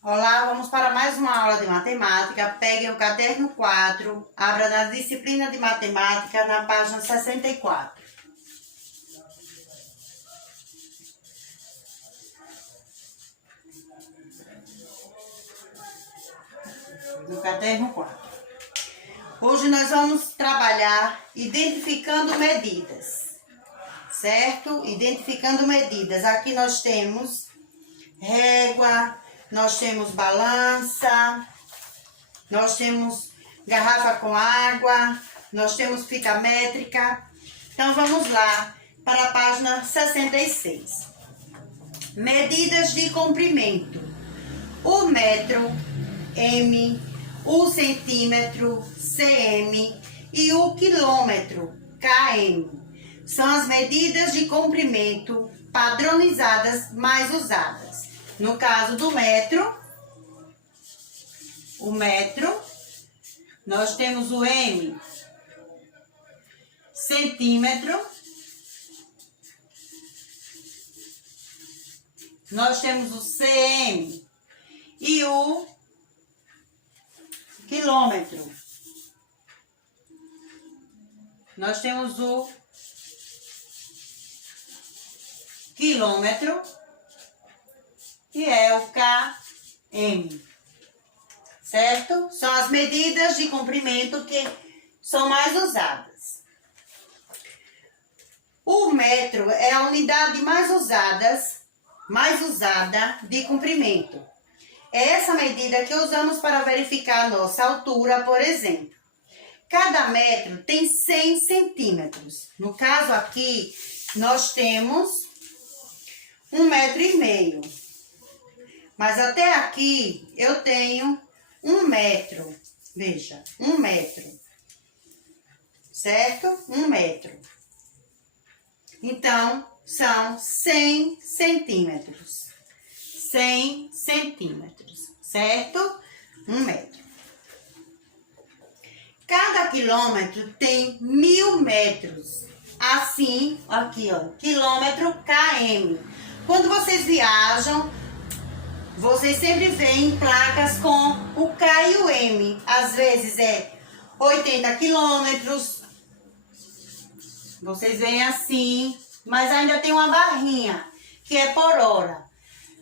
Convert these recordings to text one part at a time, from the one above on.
Olá, vamos para mais uma aula de matemática. Peguem o caderno 4, abra na disciplina de matemática na página 64. No caderno 4. Hoje nós vamos trabalhar identificando medidas, certo? Identificando medidas. Aqui nós temos régua, nós temos balança, nós temos garrafa com água, nós temos fita métrica. Então vamos lá para a página 66. Medidas de comprimento. O metro, M, o centímetro, cm, e o quilômetro, km. São as medidas de comprimento padronizadas mais usadas. No caso do metro, nós temos o M, centímetro, nós temos o cm e o quilômetro. Nós temos o quilômetro, que é o km, certo? São as medidas de comprimento que são mais usadas. O metro é a unidade mais usada de comprimento. É essa medida que usamos para verificar a nossa altura, por exemplo. Cada metro tem 100 centímetros. No caso aqui, nós temos 1,5 metro. Mas até aqui eu tenho 1 metro. Veja, 1 metro. Certo? 1 metro. Então, são 100 centímetros. 100 centímetros, certo? 1 metro. Cada quilômetro tem 1000 metros. Assim, aqui, ó, quilômetro km. Quando vocês viajam, vocês sempre veem placas com o K e o M. Às vezes é 80 quilômetros. Vocês veem assim, mas ainda tem uma barrinha, que é por hora.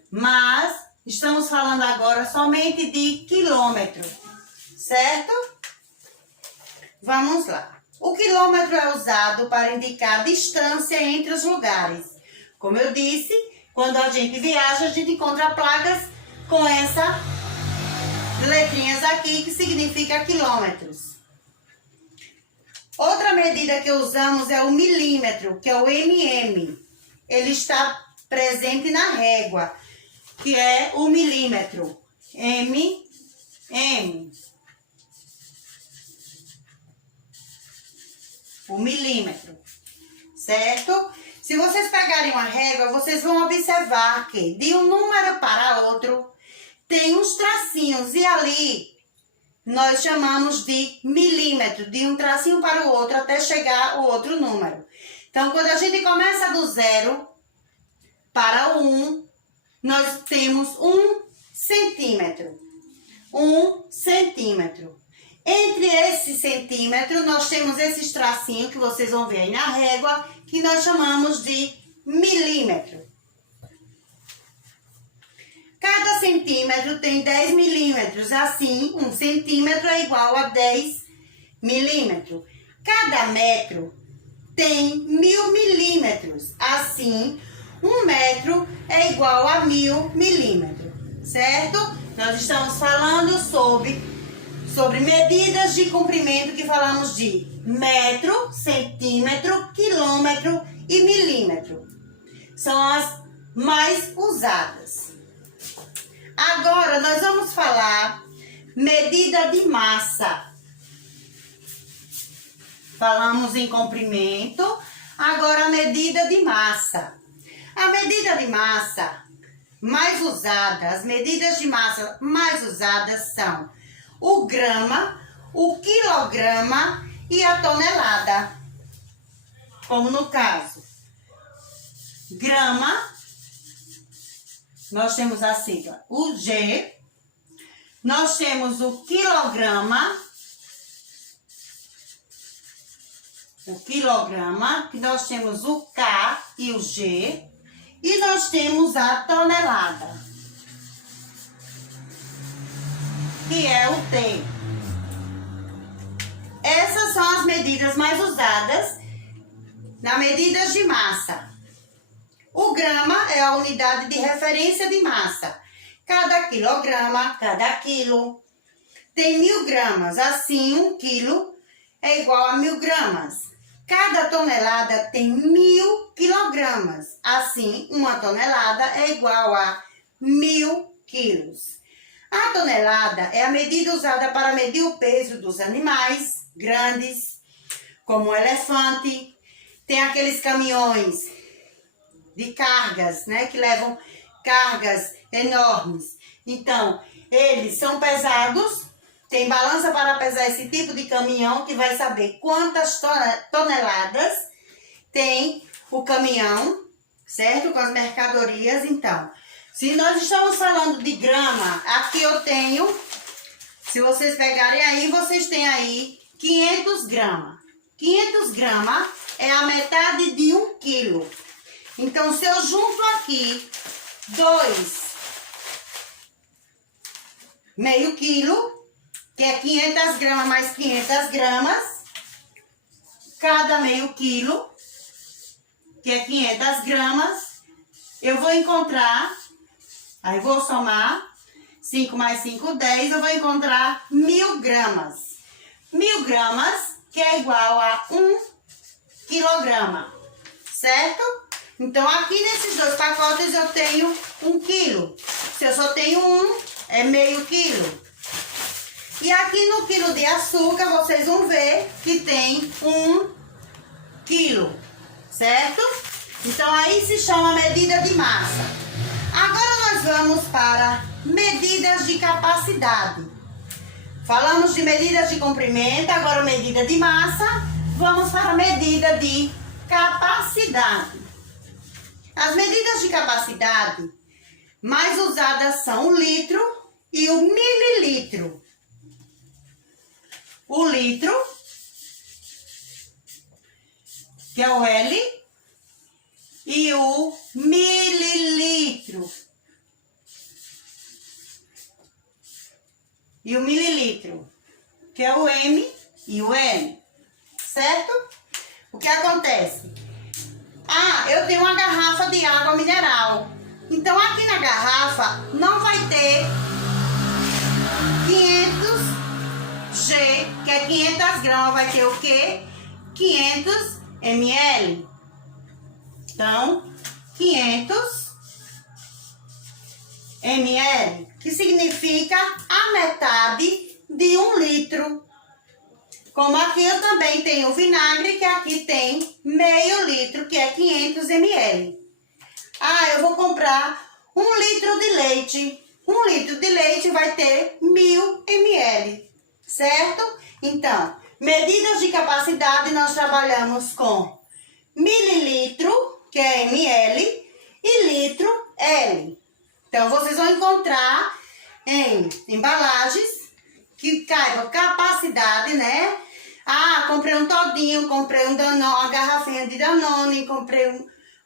Mas estamos falando agora somente de quilômetro, certo? Vamos lá. O quilômetro é usado para indicar a distância entre os lugares. Como eu disse, quando a gente viaja, a gente encontra placas com essas letrinhas aqui, que significa quilômetros. Outra medida que usamos é o milímetro, que é o mm. Ele está presente na régua, que é o milímetro. mm. O milímetro, certo? Se vocês pegarem uma régua, vocês vão observar que de um número para outro tem uns tracinhos, e ali nós chamamos de milímetro, de um tracinho para o outro até chegar o outro número. Então, quando a gente começa do 0 para o 1, nós temos 1 centímetro. 1 centímetro. Entre esse centímetro, nós temos esses tracinhos que vocês vão ver aí na régua, que nós chamamos de milímetro. Cada centímetro tem 10 milímetros, assim, 1 centímetro é igual a 10 milímetros. Cada metro tem 1000 milímetros, assim, 1 metro é igual a 1000 milímetros, certo? Nós estamos falando sobre medidas de comprimento, que falamos de metro, centímetro, quilômetro e milímetro. São as mais usadas. Agora, nós vamos falar medida de massa. Falamos em comprimento, agora medida de massa. A medida de massa mais usada, as medidas de massa mais usadas são o grama, o quilograma e a tonelada. Como no caso, grama, nós temos a sigla, o G, nós temos o quilograma, que nós temos o K e o G, e nós temos a tonelada, que é o T. Essas são as medidas mais usadas na medidas de massa. O grama é a unidade de referência de massa. Cada quilograma, cada quilo, tem 1000 gramas. Assim, 1 quilo é igual a 1000 gramas. Cada tonelada tem 1000 quilogramas. Assim, uma tonelada é igual a 1000 quilos. A tonelada é a medida usada para medir o peso dos animais grandes, como o elefante. Tem aqueles caminhões de cargas, né, que levam cargas enormes. Então, eles são pesados. Tem balança para pesar esse tipo de caminhão, que vai saber quantas toneladas tem o caminhão, certo? Com as mercadorias. Então, se nós estamos falando de grama, aqui eu tenho, se vocês pegarem aí, vocês têm aí 500 gramas. 500 gramas é a metade de 1 quilo. Então, se eu junto aqui 2 meio quilo, que é 500 gramas mais 500 gramas, cada meio quilo, que é 500 gramas, eu vou encontrar, aí vou somar, 5 mais 5, 10, eu vou encontrar 1000 gramas. 1000 gramas, que é igual a 1 quilograma, certo? Então, aqui nesses dois pacotes eu tenho 1 quilo. Se eu só tenho um, é meio quilo. E aqui no quilo de açúcar, vocês vão ver que tem 1 quilo, certo? Então, aí se chama medida de massa. Agora nós vamos para medidas de capacidade. Falamos de medidas de comprimento, agora medida de massa. Vamos para a medida de capacidade. As medidas de capacidade mais usadas são o litro e o mililitro. O litro, que é o L, e o mililitro. E o mililitro, que é o M e o L, certo? O que acontece? Ah, eu tenho uma garrafa de água mineral. Então, aqui na garrafa não vai ter 500G, que é 500 gramas, vai ter o quê? 500 ml. Então, 500 ml, que significa a metade de 1 litro. Como aqui eu também tenho vinagre, que aqui tem meio litro, que é 500 ml. Ah, eu vou comprar 1 litro de leite. 1 litro de leite vai ter 1000 ml, certo? Então, medidas de capacidade, nós trabalhamos com mililitro, que é ml, e litro, L. Então, vocês vão encontrar em embalagens que caibam capacidade, né? Ah, comprei um todinho, comprei um Danone, uma garrafinha de Danone, comprei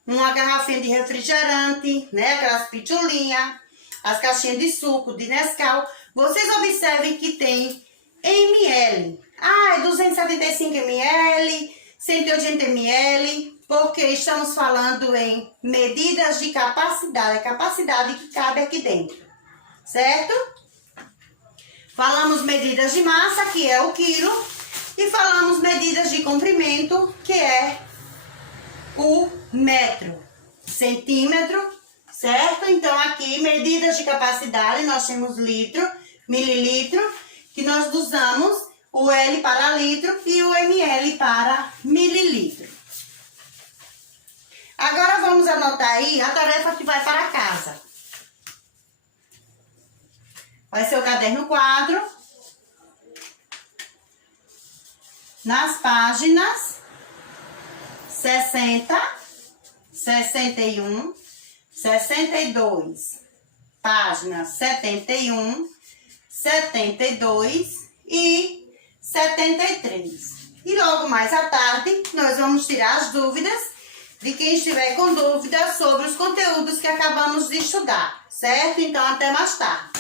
uma garrafinha de refrigerante, né? Aquelas pitulinhas, as caixinhas de suco, de Nescau. Vocês observem que tem ml. Ah, é 275 ml, 180 ml, porque estamos falando em medidas de capacidade, a capacidade que cabe aqui dentro, certo? Falamos medidas de massa, que é o quilo, e falamos medidas de comprimento, que é o metro, centímetro, certo? Então, aqui, medidas de capacidade, nós temos litro, mililitro, que nós usamos o L para litro e o ml para mililitro. Agora, vamos anotar aí a tarefa que vai para casa. Vai ser o caderno 4. Nas páginas 60, 61, 62, página 71, 72 e 73. E logo mais à tarde, nós vamos tirar as dúvidas de quem estiver com dúvidas sobre os conteúdos que acabamos de estudar, certo? Então, até mais tarde.